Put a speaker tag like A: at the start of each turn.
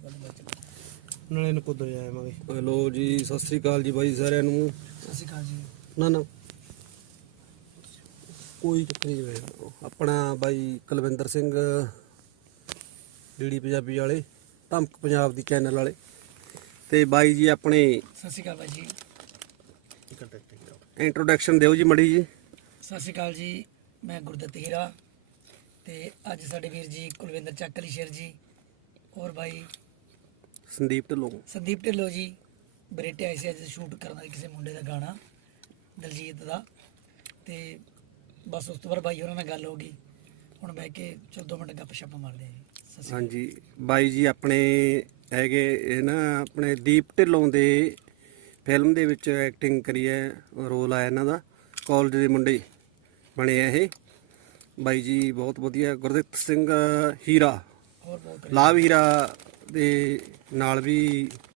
A: ਨਾਲੇ ਨਕੋਦਰ ਜਾਵਾਂਗੇ।
B: ਹੈਲੋ ਜੀ, ਸਤਿ ਸ੍ਰੀ ਅਕਾਲ ਜੀ ਬਾਈ ਸਾਰਿਆਂ ਨੂੰ।
A: ਸਤਿ ਸ਼੍ਰੀ ਅਕਾਲ ਜੀ।
B: ਨਾ ਕੋਈ ਚੱਕਰ ਨਹੀਂ ਹੋਇਆ। ਆਪਣਾ ਬਾਈ ਕੁਲਵਿੰਦਰ ਸਿੰਘ ਡੀਡੀ ਪੰਜਾਬੀ ਵਾਲੇ, ਧਮਕ ਪੰਜਾਬ ਦੀ ਚੈਨਲ ਵਾਲੇ, ਤੇ ਬਾਈ ਜੀ ਆਪਣੇ
A: ਸਤਿ ਸ਼੍ਰੀ ਅਕਾਲ ਬਾਈ ਜੀ।
B: ਇੰਟਰੋਡਕਸ਼ਨ ਦਿਓ ਜੀ ਮੜੀ ਜੀ।
A: ਸਤਿ ਸ਼੍ਰੀ ਅਕਾਲ ਜੀ, ਮੈਂ ਗੁਰਦਿੱਤ ਹੀਰਾ ਤੇ ਅੱਜ ਸਾਡੇ ਵੀਰ ਜੀ ਕੁਲਵਿੰਦਰ ਚੱਕ ਅਲੀ ਸ਼ੇਰ ਜੀ ਔਰ ਬਾਈ
B: ਸੰਦੀਪ ਢਿੱਲੋਂ
A: ਢਿੱਲੋਂ ਜੀ ਬਰੇਟੇ ਆਏ ਸੀ ਅੱਜ ਸ਼ੂਟ ਕਰਨ ਵਾਲੇ ਕਿਸੇ ਮੁੰਡੇ ਦਾ ਗਾਣਾ ਦਲਜੀਤ ਦਾ, ਤੇ ਬਸ ਉਸ ਤੋਂ ਬਾਅਦ ਬਾਈ ਹੋਰਾਂ ਨਾਲ ਗੱਲ ਹੋ ਗਈ। ਹੁਣ ਬਹਿ ਕੇ 2 ਮਿੰਟ ਗੱਪ ਛੱਪ ਮਾਰਦੇ ਆ ਜੀ।
B: ਹਾਂਜੀ ਬਾਈ ਜੀ ਆਪਣੇ ਹੈਗੇ ਇਹ ਨਾ ਆਪਣੇ ਦੀਪ ਢਿੱਲੋਂ ਦੇ ਫਿਲਮ ਦੇ ਵਿੱਚ ਐਕਟਿੰਗ ਕਰੀ ਹੈ, ਰੋਲ ਆਇਆ ਇਹਨਾਂ ਦਾ, ਕਾਲਜ ਦੇ ਮੁੰਡੇ ਬਣੇ ਆ ਇਹ ਬਾਈ ਜੀ, ਬਹੁਤ ਵਧੀਆ। ਗੁਰਦਿੱਤ ਸਿੰਘ ਹੀਰਾ,
A: ਹੋਰ ਬਹੁਤ
B: ਲਾਭ ਹੀਰਾ ਦੇ ਨਾਲ ਵੀ